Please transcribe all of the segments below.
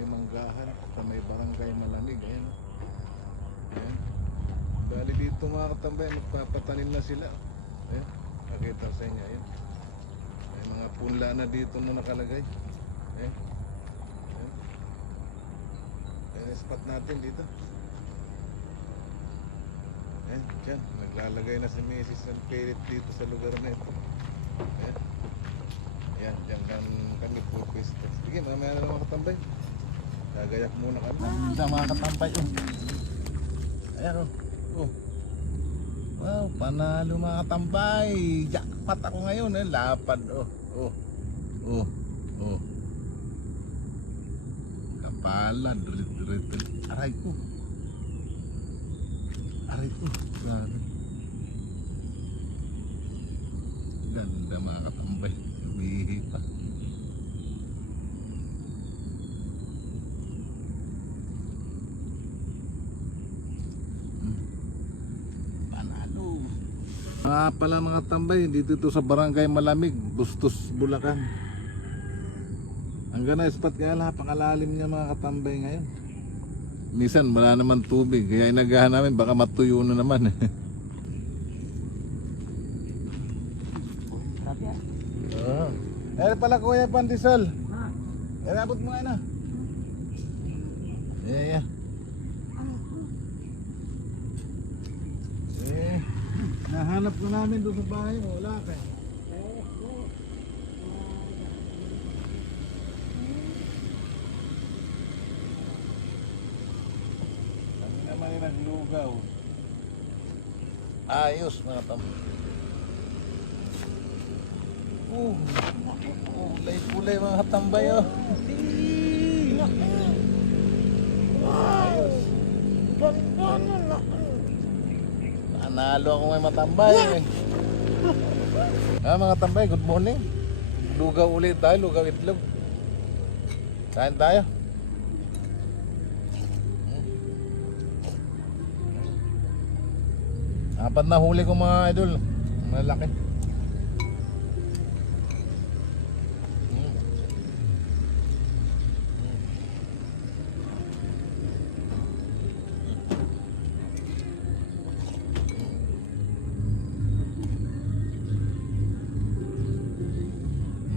may manggahan sa may barangay Malamig. Ayan. Ayan. Bali dito mga katambay, magpapatanim na sila. Ayan. Nakita sa inyo. Ayan. May mga punla na dito na nakalagay. Ayan. Ayan. Ayan, spot natin dito. Ayan, dyan. Naglalagay na si Mrs. ng pellet dito sa lugar na ito. Ayan. Ayan, dyan kami pupwesto. Sige, mamaya na mga katambay. Gagayak muna kami. Ganda mga katambay. Ayan o. Wow, panalo mga katambay. Jackpot ako ngayon. Lapad o. Kapalan. Aray ko. Grabe. Ganda mga katambay. Umihi pa. Panalo. Pala mga tambay, dito ito sa barangay Malamig, Bustos, Bulacan. Ang ganda spot kaya napakalalim niya mga katambay ngayon. Minsan wala naman tubig, kaya inagahan namin baka matuyo na naman. Eh pala kuya Pandisol. Abot mo nga na. Yeah. Nahanap ko namin doon sa bahay mo, wala ka. Kami naman yung naglugaw. Ayos mga tambay. Kulay-kulay mga tambay oh. Ayos. Nanalo ako may matambay eh. Mga tambay, good morning. Lugaw ulit tayo, lugaw itlog. Kain tayo. Apat na huli ko mga idol. Malaki.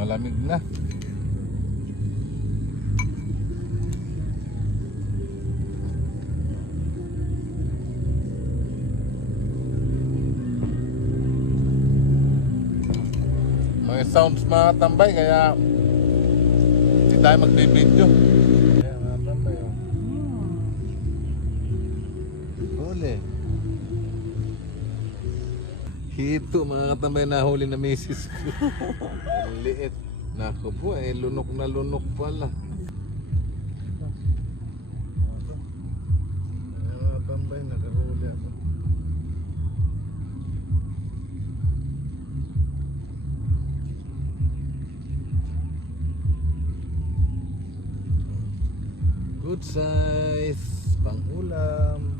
Malamig na. May sounds mga tambay kaya hindi tayo magbibideo. Ayan mga tambay oh. Huli. Hito mga katambay na huli na misis ko. Liit. Nako po lunok na lunok pala. Mga tambay nakahuli ako. Good size, pang ulam.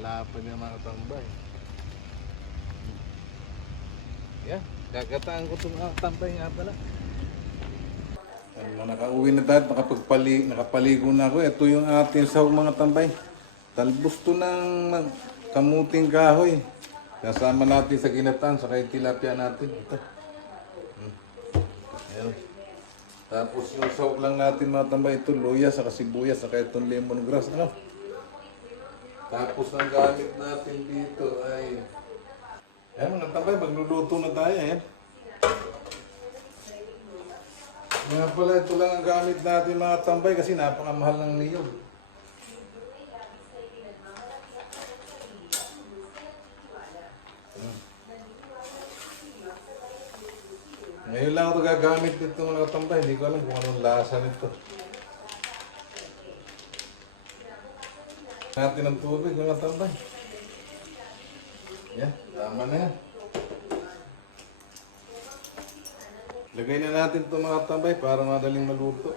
Lalapan niya mga tambay. Yeah, gagataan ko itong tambay nga pala. Nakauwi na tayo, nakapaligo na ako. Ito yung ating sahog mga tambay. Talbos to ng kamuting kahoy. Kasama natin sa ginataan, sa kay tilapia natin. Ito. Ayan. Tapos yung sahog lang natin mga tambay, ito luya, saka sibuyas, saka itong lemongrass. Ano? Tapos ang gamit natin dito ay... Ayan mga tambay, magluluto na tayo. Ayan. Nga pala, ito lang ang gamit natin mga tambay kasi napakamahal ng niyog. Ngayon lang ako gagamit dito mga katambay. Hindi ko alam kung anong lasa nito. Natin ng tubig mga katambay. Yan, tama na yan. Lagay na natin ito mga katambay para madaling maluto.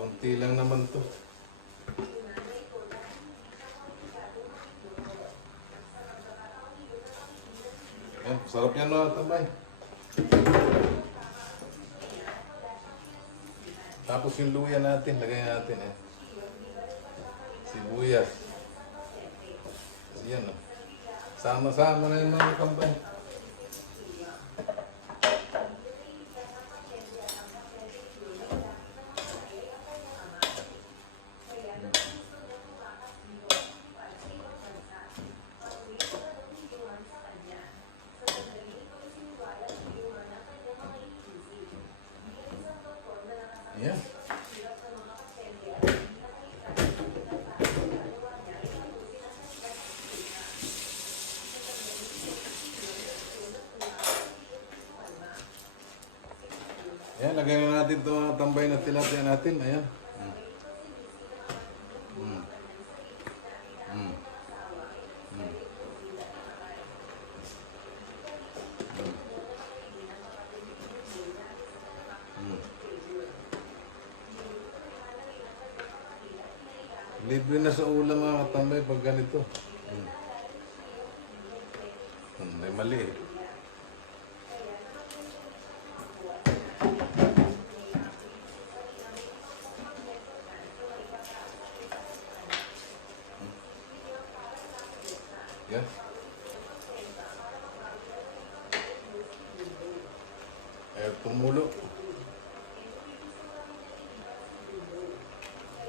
Konti lang naman to. Yan, sarap yan mga katambay. Tapos yung luya natin, lagay natin eh. Sibuyas. Yan oh. Sama-sama na yung mga katambay. Yan. Ayan, lagay na natin ito mga tambay na tilapia natin. Ayan. Mm. Mm. Mm. Mm. Libre na sa ulam mga katambay pag ganito. Mm. May mali eh. Yan. Ayaw tumulo.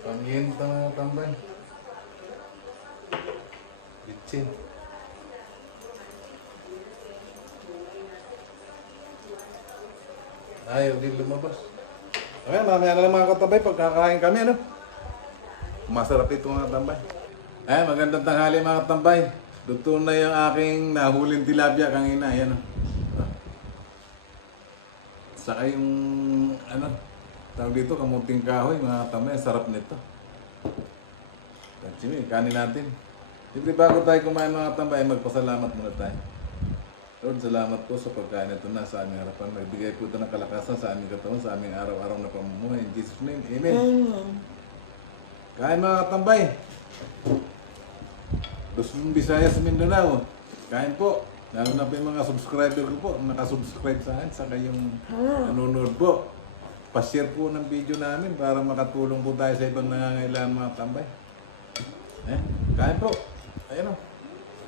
Pamienta mga tambay. Bitsin. Ayaw din lumabas. Okay, mamaya na lang mga katambay pagkakain kami, ano? Masarap ito mga tambay. Ay, magandang tanghali mga katambay. Luto na yung aking nahuling tilapia kanina. Ayan o. Saka yung, ano, tawag dito, kamuting kahoy, mga katambay. Sarap nito. Sige, kanin natin. Siyempre bago tayo kumain mga katambay, magpasalamat muna tayo. Lord, salamat po sa pagkain ito na sa aming harapan. Magbigay po ito ng kalakasan sa aming katawan, sa aming araw-araw na pamumuhay. In Jesus' name, Amen. Kain mga katambay. Luzon, Visayas, Mindanao. Kain po. Lalo na po yung mga subscriber ko po, nakasubscribe sa akin, saka yung nanonood po. Pa-share po ng video namin para makatulong po tayo sa ibang nangangailangan mga tambay. Kain po. Ayan o.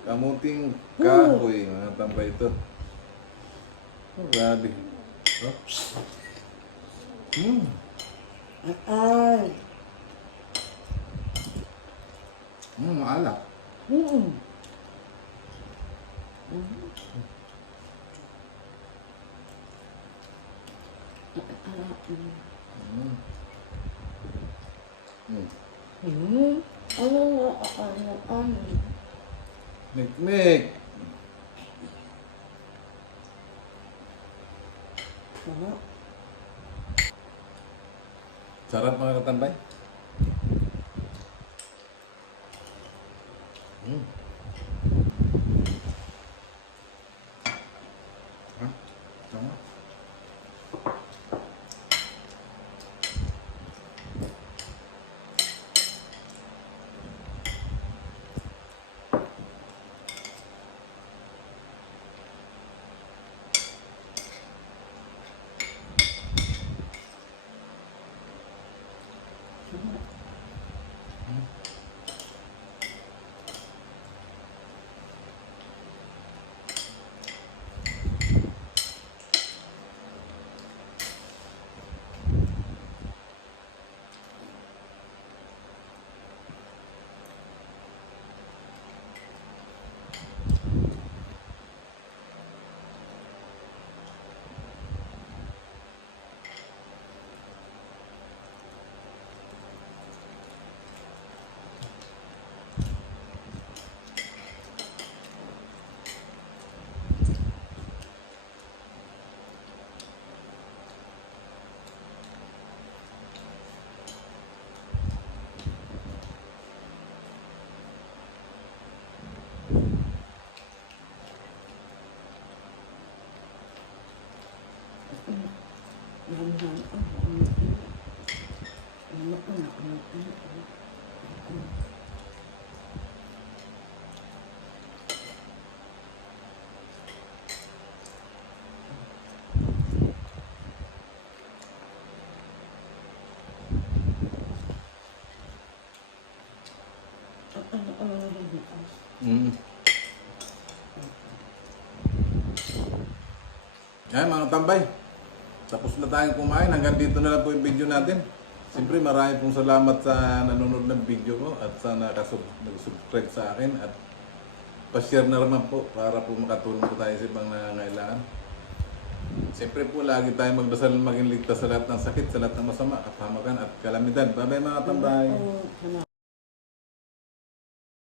Kamuting kahoy, mga tambay ito. Oh, grabe. Oh. Alak. Nik-nik. Sarap mga katambay. Tama. Mm. Ay mga tambay, tapos na tayong kumain. Hanggang dito na lang po yung video natin. Siyempre marami pong salamat sa nanonood ng video ko at sa nag-subscribe sa akin at pa-share na naman po para po makatulong po tayo sa ibang nangangailangan. Siyempre po lagi tayong magdasal maging ligtas sa lahat ng sakit, sa lahat ng masama, kapahamakan at kalamidad. Bye-bye mga tambay!